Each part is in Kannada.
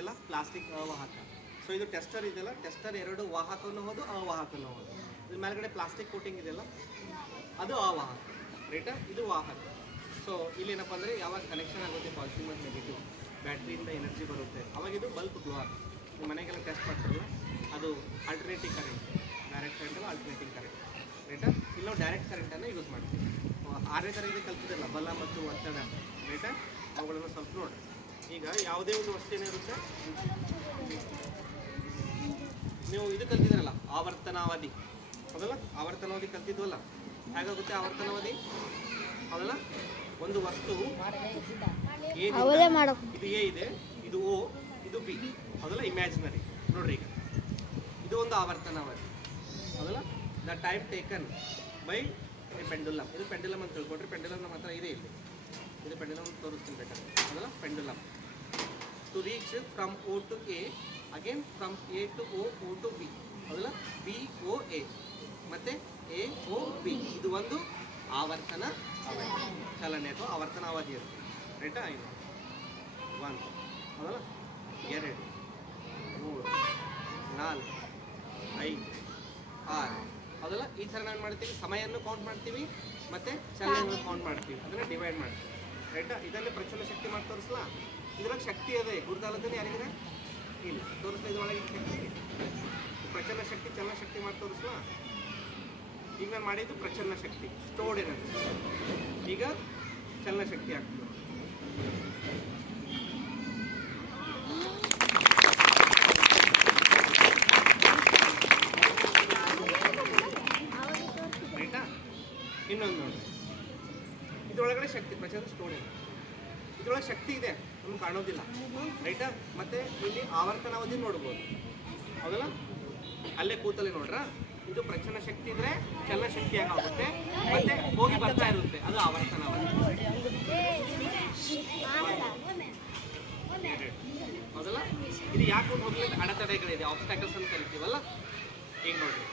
ಇದೆಯಲ್ಲ ಪ್ಲಾಸ್ಟಿಕ್ ಅವಾಹಕ. ಸೊ ಇದು ಟೆಸ್ಟರ್ ಇದೆಯಲ್ಲ, ಟೆಸ್ಟರ್ ಎರಡು ವಾಹಕನೂ ಹೌದು ಅವಾಹಕನೂ ಹೌದು. ಇದು ಮೇಲ್ಗಡೆ ಪ್ಲಾಸ್ಟಿಕ್ ಕೋಟಿಂಗ್ ಇದೆಯಲ್ಲ ಅದು ಅವಾಹಕ, ರೈಟಾ? ಇದು ವಾಹಕ. ಸೊ ಇಲ್ಲಿ ಏನಪ್ಪ ಅಂದರೆ ಯಾವಾಗ ಕನೆಕ್ಷನ್ ಆಗುತ್ತೆ ಪಾಸಿಟಿವ್ ಮತ್ತು ನೆಗೆಟಿವ್, ಬ್ಯಾಟ್ರಿಯಿಂದ ಎನರ್ಜಿ ಬರುತ್ತೆ, ಅವಾಗ ಇದು ಬಲ್ಬ್ ಗ್ಲೋ ಆಗುತ್ತೆ. ನೀವು ಮನೆಗೆಲ್ಲ ಟೆಸ್ಟ್ ಮಾಡ್ತಾರಲ್ಲ ಅದು ಆಲ್ಟರ್ನೇಟಿಂಗ್ ಕರೆಂಟ್, ಡೈರೆಕ್ಟ್ ಕರೆಂಟ್ ಅಲ್ಲ ಆಲ್ಟರ್ನೇಟಿಂಗ್ ಕರೆಂಟ್, ರೈಟಾ? ಇಲ್ಲಿ ನಾವು ಡೈರೆಕ್ಟ್ ಕರೆಂಟನ್ನು ಯೂಸ್ ಮಾಡ್ತೀವಿ. 6ನೇ ತರಗತಿ ಕಲ್ತಿದ್ದಲ್ಲ ಬಲ ಮತ್ತು ಒತ್ತಡ, ರೈಟಾ? ಅವುಗಳನ್ನು ಸ್ವಲ್ಪ ನೋಡಿ. ಈಗ ಯಾವುದೇ ಒಂದು ವಸ್ತು ಏನಿರುತ್ತೆ, ನೀವು ಇದು ಕಲ್ತಿದ್ರಲ್ಲ ಆವರ್ತನಾವಧಿ, ಹೌದಲ್ಲ? ಆವರ್ತನಾವಧಿ ಕಲ್ತಿದ್ವಲ್ಲ, ಹೇಗಾಗುತ್ತೆ ಆವರ್ತನಾವಧಿ? ಹೌದಲ್ಲ? ಒಂದು ವಸ್ತು ಇದು ಎ ಇದೆ, ಇದು ಓ, ಇದು ಬಿ, ಹೌದಲ್ಲ? ಇಮ್ಯಾಜಿನರಿ ನೋಡ್ರಿ. ಈಗ ಇದು ಒಂದು ಆವರ್ತನಾವಧಿ, ಹೌದಲ್ಲ? The time taken by A pendulum. ಇದು ಪೆಂಡುಲಮ್ ಅಂತ ತಿಳ್ಕೊಡ್ರಿ. ಪೆಂಡುಲಮ್ ನಮ್ಮ ಹತ್ರ ಇದೆ ಇಲ್ಲಿ, ಇದು ಪೆಂಡುಲಮ್ ತೋರಿಸ್ತೀನಿ ಬೇಕಾದ್ರೆ, ಹೌದಲ್ಲ? Pendulum to reach from O to A, again from A to O, O to B, ಹೌದಲ್ಲ? ಬಿ ಓ ಎ ಮತ್ತು ಎ ಓ ಬಿ. ಇದು ಒಂದು ಆವರ್ತನ ಚಲನೆ ಅಥವಾ ಆವರ್ತನ ಅವಧಿ ಇರುತ್ತೆ, ರೈಟಾ? 1, ಹೌದಲ್ಲ? 2, 3, 4, 5, 6, ಹೌದಲ್ಲ? ಈ ಥರ ನಾನು ಮಾಡ್ತೀವಿ. ಸಮಯವನ್ನು ಕೌಂಟ್ ಮಾಡ್ತೀವಿ ಮತ್ತು ಚಲನೆಯನ್ನು ಕೌಂಟ್ ಮಾಡ್ತೀವಿ, ಅದನ್ನು ಡಿವೈಡ್ ಮಾಡ್ತೀವಿ, ರೈಟಾ? ಇದನ್ನೇ ಪ್ರಚಲ ಶಕ್ತಿ ಮಾಡಿ ತೋರಿಸ್ಲಾ? ಇದ್ರಾಗ ಶಕ್ತಿ ಅದೇ ಗುರುತಾಲತನೇ ಯಾರಿಗಿದೆ ಇಲ್ಲ ತೋರಿಸ್ತಾ, ಇದ್ರೊಳಗೆ ಶಕ್ತಿ ಪ್ರಚಲ ಶಕ್ತಿ ಚಲನ ಶಕ್ತಿ ಮಾಡಿ ತೋರಿಸ್ಲಾ? ಈಗ ನಾನು ಮಾಡಿದ್ದು ಪ್ರಚಲನ ಶಕ್ತಿ, ಸ್ಟೋರ್ಡ್ ಎನರ್ಜಿ. ಈಗ ಚಲನ ಶಕ್ತಿ ಆಗ್ತದೆ. ರೈಟಾ? ಇನ್ನೊಂದು ನೋಡಿ, ಇದ್ರೊಳಗಡೆ ಶಕ್ತಿ ಪ್ರಚಲನ ಸ್ಟೋರ್ಡ್ ಎನರ್ಜಿ, ಇದ್ರೊಳಗೆ ಶಕ್ತಿ ಇದೆ, ನಮ್ಗೆ ಕಾಣೋದಿಲ್ಲ, ರೈಟಾ? ಮತ್ತೆ ಇಲ್ಲಿ ಆವರ್ತನಾವಧಿ ನೋಡ್ಬೋದು, ಹೌದಲ್ಲ? ಅಲ್ಲೇ ಕೂತಲ್ಲಿ ನೋಡ್ರ, ಇದು ಪ್ರಚಲನ ಶಕ್ತಿ ಇದ್ರೆ ಚಲನ ಶಕ್ತಿ ಆಗುತ್ತೆ, ಮತ್ತೆ ಹೋಗಿ ಬರ್ತಾ ಇರುತ್ತೆ, ಅದು ಆವರ್ತನಾವಧಿ, ಹೌದಲ್ಲ? ಇದು ಯಾಕೆ ಹೋಗ್ಲಿಕ್ಕೆ ಅಡೆತಡೆಗಳಿದೆ, ಆಬ್ಸ್ಟ್ಯಾಕಲ್ಸ್ ಅಂತ ಕರಿತೀವಲ್ಲ. ಈಗ ನೋಡ್ರಿ,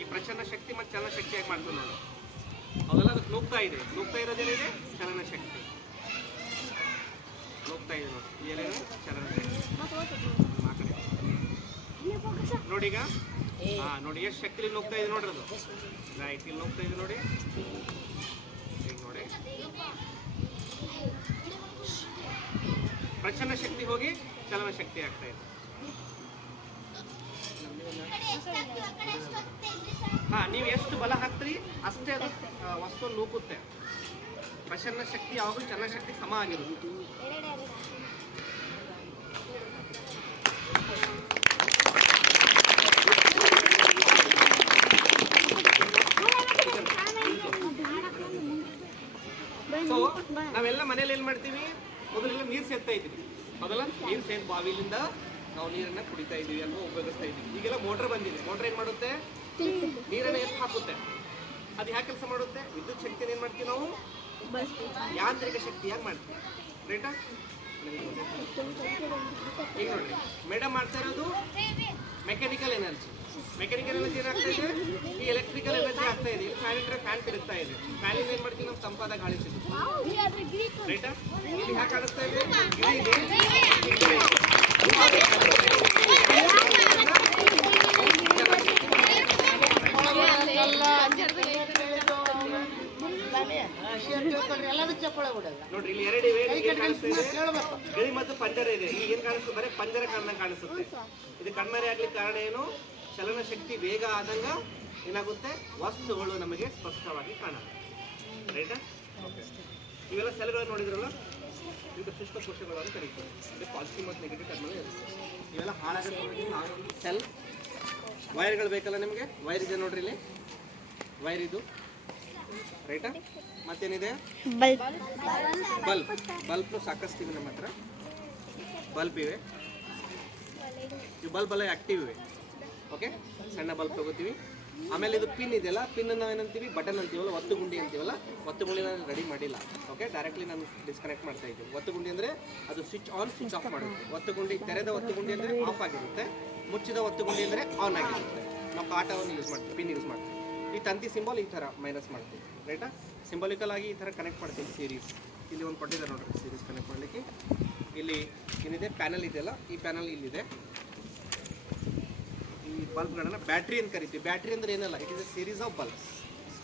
ಈ ಪ್ರಚಲನ ಶಕ್ತಿ ಮತ್ತು ಚಲನ ಶಕ್ತಿಯಾಗಿ ಮಾಡ್ತೀವಿ ನೋಡಿ, ಹೌದಲ್ಲ? ಅದಕ್ಕೆ ನುಗ್ತಾ ಇದೆ, ನುಗ್ತಾ ಇರೋದೇನಿದೆ ಚಲನ ಶಕ್ತಿ, ನುಗ್ತಾ ಇದೆ ನೋಡಿ, ಏನೇನು ಚಲನ ಶಕ್ತಿ ನೋಡಿ. ಈಗ ನೋಡಿ ಎಷ್ಟು ಶಕ್ತಿ ನುಗ್ತಾ ಇದೆ ನೋಡ್ರಿ, ಅದು ರೈಟ್ ಇಲ್ಲಿ ನುಗ್ತಾ ಇದೆ ನೋಡಿ. ಈಗ ನೋಡಿ ಪ್ರಚಲನ ಶಕ್ತಿ ಹೋಗಿ ಚಲನ ಶಕ್ತಿ ಆಗ್ತಾ ಇದೆ. ನೀವು ಎಷ್ಟು ಬಲ ಹಾಕ್ತೀರಿ ಅಷ್ಟೇ ಅದು ವಸ್ತು ನೂಕುತ್ತೆ. ಪ್ರಚಲನ ಶಕ್ತಿ ಯಾವಾಗಲೂ ಚಲನ ಶಕ್ತಿ ಸಮ ಆಗಿರುತ್ತೆ. ಸೊ ನಾವೆಲ್ಲ ಮನೇಲಿ ಏನು ಮಾಡ್ತೀವಿ, ಮೊದಲೆಲ್ಲ ನೀರು ಸೇರ್ತಾ ಇದ್ದೀವಿ, ಮೊದಲ ನೀರು ಸೇರಿ ಬಾವಿಲಿಂದ ನಾವು ನೀರನ್ನು ಕುಡಿತಾ ಇದ್ದೀವಿ ಅಥವಾ ಉಪಯೋಗಿಸ್ತಾ ಇದ್ದೀವಿ. ಈಗೆಲ್ಲ ಮೋಟ್ರ್ ಬಂದಿದೆ, ಮೋಟ್ರ್ ಏನು ಮಾಡುತ್ತೆ, ನೀರನ್ನು ಎತ್ತು ಹಾಕುತ್ತೆ. ಅದು ಯಾಕೆ ಕೆಲಸ ಮಾಡುತ್ತೆ, ವಿದ್ಯುತ್ ಶಕ್ತಿಯನ್ನು ಏನು ಮಾಡ್ತೀವಿ ನಾವು ಯಾಂತ್ರಿಕ ಶಕ್ತಿಯಾಗಿ ಮಾಡ್ತೀವಿ, ರೈಟಾ? ಈಗ ನೋಡ್ರಿ, ಮೇಡಮ್ ಮಾಡ್ತಾ ಇರೋದು ಮೆಕ್ಯಾನಿಕಲ್ ಎನರ್ಜಿ. ಮೆಕ್ಯಾನಿಕಲ್ ಎನರ್ಜಿ ಏನಾಗ್ತಾ ಇದೆ, ಈ ಎಲೆಕ್ಟ್ರಿಕಲ್ ಎನರ್ಜಿ ಆಗ್ತಾ ಇದೆ. ಇಲ್ಲಿ ಫ್ಯಾನ್ ಇಟ್ಟರೆ ಫ್ಯಾನ್ ತಿರುಗ್ತಾ ಇದೆ, ಫ್ಯಾನಿಂದ ಏನು ಮಾಡ್ತೀವಿ ನಾವು ತಂಪಾದ ಗಾಳಿ ಸಿಗುತ್ತೆ, ರೈಟಾ? ಇಲ್ಲಿ ಯಾಕೆ ಕಾಣಿಸ್ತಾ ಇದೆ, ನೋಡ್ರಿ ಇಲ್ಲಿ ಎರಡಿವೆ, ಗಿಳಿ ಮತ್ತು ಪಂಜರ ಇದೆ. ಇಲ್ಲಿ ಏನ್ ಕಾಣಿಸುತ್ತೆ, ಬರೀ ಪಂಜರ ಕಾಣಿಸುತ್ತೆ. ಇದು ಕಣ್ಮರೆ ಆಗ್ಲಿಕ್ಕೆ ಕಾರಣ ಏನು, ಚಲನ ಶಕ್ತಿ ವೇಗ ಆದಂಗ ಏನಾಗುತ್ತೆ, ವಸ್ತುಗಳು ನಮಗೆ ಸ್ಪಷ್ಟವಾಗಿ ಕಾಣುತ್ತೆ, ರೈಟಾ? ಇವೆಲ್ಲ ಸೆಲ್ಗಳನ್ನು ನೋಡಿದ್ರಲ್ಲ, ಇದು ಶುಷ್ಕ ಕೋಶಗಳು ಅಂತ ಕರೀತಾರೆ. ಇದು ಪಾಸಿಟಿವ್ ಮತ್ತು ನೆಗೆಟಿವ್ ಟರ್ಮಿನಲ್ ಇರುತ್ತೆ. ಇವೆಲ್ಲ ಹಾಳಾಗುತ್ತೆ. ಸೆಲ್ ವೈರ್ಗಳು ಬೇಕಲ್ಲ ನಿಮಗೆ, ವೈರ್ ಇದೆ ನೋಡ್ರಿ ಇಲ್ಲಿ, ವೈರ್ ಇದು, ರೈಟಾ? ಮತ್ತೇನಿದೆ, ಬಲ್ಬ್ ಸಾಕಷ್ಟು ಇವೆ ನಮ್ಮ ಹತ್ರ, ಬಲ್ಬ್ ಇವೆ. ಈ ಬಲ್ಬ್ ಎಲ್ಲ ಆಕ್ಟಿವ್ ಇವೆ, ಓಕೆ? ಸಣ್ಣ ಬಲ್ಬ್ ತಗೋತೀವಿ. ಆಮೇಲೆ ಇದು ಪಿನ್ ಇದೆಯಲ್ಲ, ಪಿನ್ ನಾವು ಏನಂತೀವಿ, ಬಟನ್ ಅಂತೀವಲ್ಲ, ಒತ್ತು ಗುಂಡಿ ಅಂತೀವಲ್ಲ. ಒತ್ತು ಗುಂಡಿ ನಾನು ರೆಡಿ ಮಾಡಿಲ್ಲ, ಓಕೆ? ಡೈರೆಕ್ಟ್ಲಿ ನಾನು ಡಿಸ್ಕನೆಕ್ಟ್ ಮಾಡ್ತಾ ಇದ್ದೀವಿ. ಒತ್ತು ಗುಂಡಿ ಅಂದರೆ ಅದು ಸ್ವಿಚ್ ಆನ್ ಸ್ವಿಚ್ ಆಫ್ ಮಾಡುತ್ತೆ. ಒತ್ತು ಗುಂಡಿ, ತೆರೆದ ಒತ್ತು ಗುಂಡಿ ಅಂದರೆ ಆಫ್ ಆಗಿರುತ್ತೆ, ಮುಚ್ಚಿದ ಒತ್ತು ಗುಂಡಿ ಅಂದರೆ ಆನ್ ಆಗಿರುತ್ತೆ. ನಾವು ಕಾಟವನ್ನು ಯೂಸ್ ಮಾಡ್ತೀವಿ, ಪಿನ್ ಯೂಸ್ ಮಾಡ್ತೀವಿ. ಈ ತಂತಿ ಸಿಂಬಲ್ ಈ ಥರ ಮೈನಸ್ ಮಾಡ್ತೀವಿ, ರೈಟಾ? ಸಿಂಬಲಿಕಲ್ ಆಗಿ ಈ ಥರ ಕನೆಕ್ಟ್ ಮಾಡ್ತೀವಿ. ಸೀರೀಸ್ ಇಲ್ಲಿ ಒಂದು ಕೊಟ್ಟಿದ್ದಾರೆ ನೋಡ್ರಿ, ಸೀರೀಸ್ ಕನೆಕ್ಟ್ ಮಾಡಲಿಕ್ಕೆ ಇಲ್ಲಿ ಏನಿದೆ ಪ್ಯಾನಲ್ ಇದೆಯಲ್ಲ, ಈ ಪ್ಯಾನಲ್ ಇಲ್ಲಿದೆ. ಈ ಬಲ್ಬ್ಗಳನ್ನು ಬ್ಯಾಟ್ರಿ ಅಂತ ಕರಿತೀವಿ. ಬ್ಯಾಟ್ರಿ ಅಂದರೆ ಏನಲ್ಲ, it is A series of bulbs,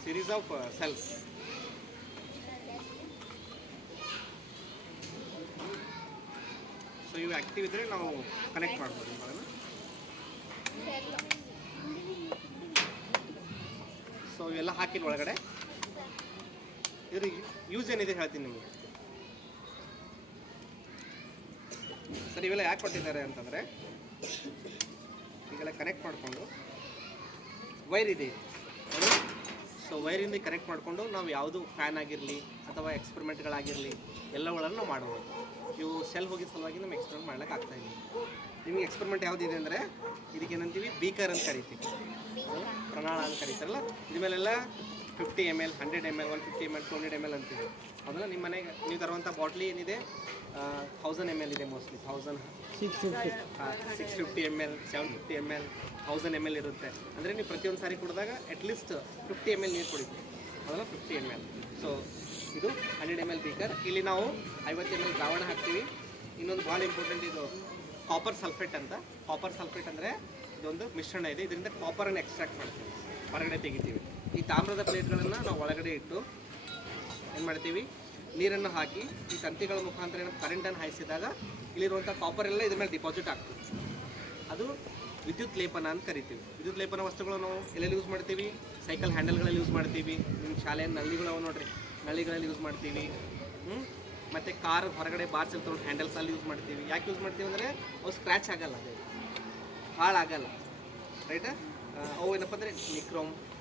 series of cells. So ಇವು ಆ್ಯಕ್ಟಿವ್ ಇದ್ದರೆ ನಾವು ಕನೆಕ್ಟ್ ಮಾಡ್ಬೋದು ಇವುಗಳನ್ನು. ಸೊ ಇವೆಲ್ಲ ಹಾಕಿನ ಒಳಗಡೆ ಇದ್ರ ಯೂಸ್ ಏನಿದೆ ಹೇಳ್ತೀನಿ ನಿಮಗೆ. ಸರ್ ಇವೆಲ್ಲ ಯಾಕೆ ಕೊಟ್ಟಿದ್ದಾರೆ ಅಂತಂದರೆ, ಈಗೆಲ್ಲ ಕನೆಕ್ಟ್ ಮಾಡಿಕೊಂಡು ವೈರ್ ಇದೆ. ಸೊ ವೈರಿಂದ ಕನೆಕ್ಟ್ ಮಾಡಿಕೊಂಡು ನಾವು ಯಾವುದು ಫ್ಯಾನ್ ಆಗಿರಲಿ ಅಥವಾ ಎಕ್ಸ್ಪೆರಿಮೆಂಟ್ಗಳಾಗಿರಲಿ ಎಲ್ಲಗಳನ್ನು ನಾವು ಮಾಡ್ಬೋದು. ಇವು ಸೆಲ್ ಹೋಗಿದ ಸಲುವಾಗಿ ನಮ್ಗೆ ಎಕ್ಸ್ಪೆರಿಮೆಂಟ್ ಮಾಡ್ಲಿಕ್ಕೆ ಆಗ್ತಾಯಿಲ್ಲ. ನಿಮಗೆ ಎಕ್ಸ್ಪೆರಿಮೆಂಟ್ ಯಾವುದಿದೆ ಅಂದರೆ, ಇದಕ್ಕೆ ಏನಂತೀವಿ ಬೀಕರ್ ಅಂತ ಕರಿತೀವಿ, ಪ್ರಣಾಳ ಅಂತ ಕರೀತಾರಲ್ಲ. ಇದ್ರ ಮೇಲೆಲ್ಲ 50 ml, 100 ml, 150 ml, 200 ml ಅಂತೀವಿ. ಅದೆಲ್ಲ ನಿಮ್ಮ ಮನೆಗೆ ನೀವು ತರುವಂಥ ಬಾಟ್ಲಿ ಏನಿದೆ 1000 ml ಇದೆ ಮೋಸ್ಟ್ಲಿ. 650 ml, 750 ml, 1000 ml ಇರುತ್ತೆ. ಅಂದರೆ ನೀವು ಪ್ರತಿಯೊಂದು ಸಾರಿ ಕುಡಿದಾಗ ಅಟ್ಲೀಸ್ಟ್ 50 ml ನೀರು ಕುಡಿತೀವಿ. ಅದೆಲ್ಲ 50 ml. ಸೊ ಇದು 100 ml ಬೀಕರ್. ಇಲ್ಲಿ ನಾವು 50 ml ದ್ರಾವಣ ಹಾಕ್ತೀವಿ. ಇನ್ನೊಂದು ಭಾಳ ಇಂಪಾರ್ಟೆಂಟ್, ಇದು ಕಾಪರ್ ಸಲ್ಫೇಟ್ ಅಂತ. ಕಾಪರ್ ಸಲ್ಫೇಟ್ ಅಂದರೆ ಇದೊಂದು ಮಿಶ್ರಣ ಇದೆ. ಇದರಿಂದ ಕಾಪರನ್ನು ಎಕ್ಸ್ಟ್ರಾಕ್ಟ್ ಮಾಡ್ತೀವಿ, ಹೊರಗಡೆ ತೆಗಿತೀವಿ. ಈ ತಾಮ್ರದ ಪ್ಲೇಟ್ಗಳನ್ನು ನಾವು ಒಳಗಡೆ ಇಟ್ಟು ಏನು ಮಾಡ್ತೀವಿ, ನೀರನ್ನು ಹಾಕಿ ಈ ತಂತಿಗಳ ಮುಖಾಂತರ ಏನೋ ಕರೆಂಟನ್ನು ಹಾಯಿಸಿದಾಗ ಇಲ್ಲಿರುವಂಥ ಕಾಪರ್ ಎಲ್ಲ ಇದ್ರ ಮೇಲೆ ಡಿಪಾಸಿಟ್ ಆಗ್ತದೆ. ಅದು ವಿದ್ಯುತ್ ಲೇಪನ ಅಂತ ಕರಿತೀವಿ. ವಿದ್ಯುತ್ ಲೇಪನ ವಸ್ತುಗಳು ನಾವು ಎಲ್ಲೆಲ್ಲಿ ಯೂಸ್ ಮಾಡ್ತೀವಿ? ಸೈಕಲ್ ಹ್ಯಾಂಡಲ್ಗಳಲ್ಲಿ ಯೂಸ್ ಮಾಡ್ತೀವಿ. ನಿಮ್ಮ ಶಾಲೆಯ ನಲ್ಲಿಗಳು ನೋಡಿರಿ, ನಲ್ಲಿಗಳಲ್ಲಿ ಯೂಸ್ ಮಾಡ್ತೀವಿ. ಮತ್ತು ಕಾರ್ ಹೊರಗಡೆ ಬಾರ್ಸ್ ಇರ್ತಾವೆ ಹ್ಯಾಂಡಲ್ಸಲ್ಲಿ ಯೂಸ್ ಮಾಡ್ತೀವಿ. ಯಾಕೆ ಯೂಸ್ ಮಾಡ್ತೀವಿ ಅಂದರೆ ಅವು ಸ್ಕ್ರ್ಯಾಚ್ ಆಗಲ್ಲ, ಅದೇ ಹಾಳಾಗಲ್ಲ, ರೈಟಾ? ಅವು ಏನಪ್ಪ ಅಂದರೆ ನಿಕ್ರೋಮ್,